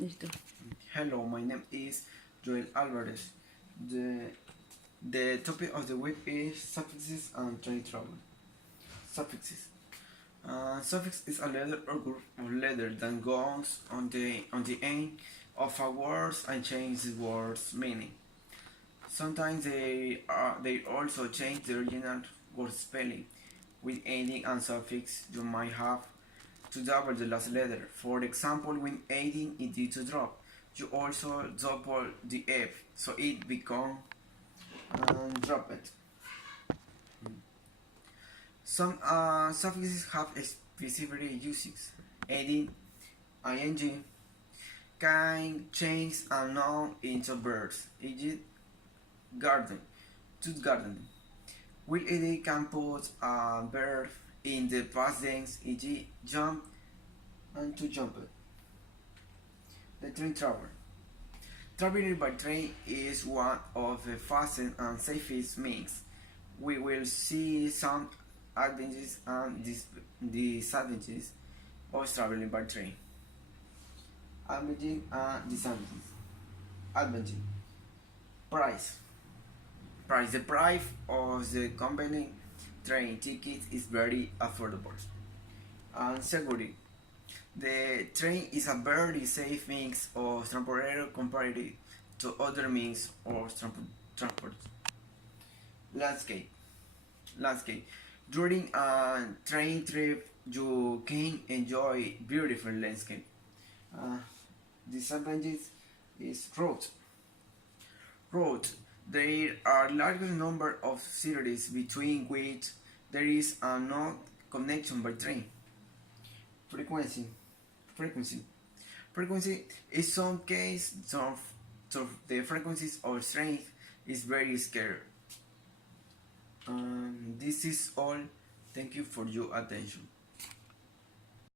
Listo. Hello, my name is Joel Alvarez. The, the topic of the week is suffixes and trade trouble. Suffixes. Suffix is a letter or group of letters that goes on the end of a word and change the word's meaning. Sometimes they also change the original word spelling. With adding and suffix, you might have to double the last letter. For example, when adding it to drop, you also double the F, so it becomes drop it. Some suffixes have specific uses. Adding ing can change a noun into verbs, e.g. garden, to garden. Will adding can put a verb in the past tense, e.g. jump and to jump. The train travel. Traveling by train is one of the fastest and safest means. We will see some advantages and disadvantages of traveling by train. Advantages and disadvantages. Advantage. Price. The price of the company train ticket is very affordable. And security. The train is a very safe means of transport compared to other means of transport. Landscape. During a train trip, you can enjoy beautiful landscape. Disadvantage is road. There are large number of cities between which there is no connection by train. Frequency is some case the frequencies of strength is very scarce. This is all. Thank you for your attention.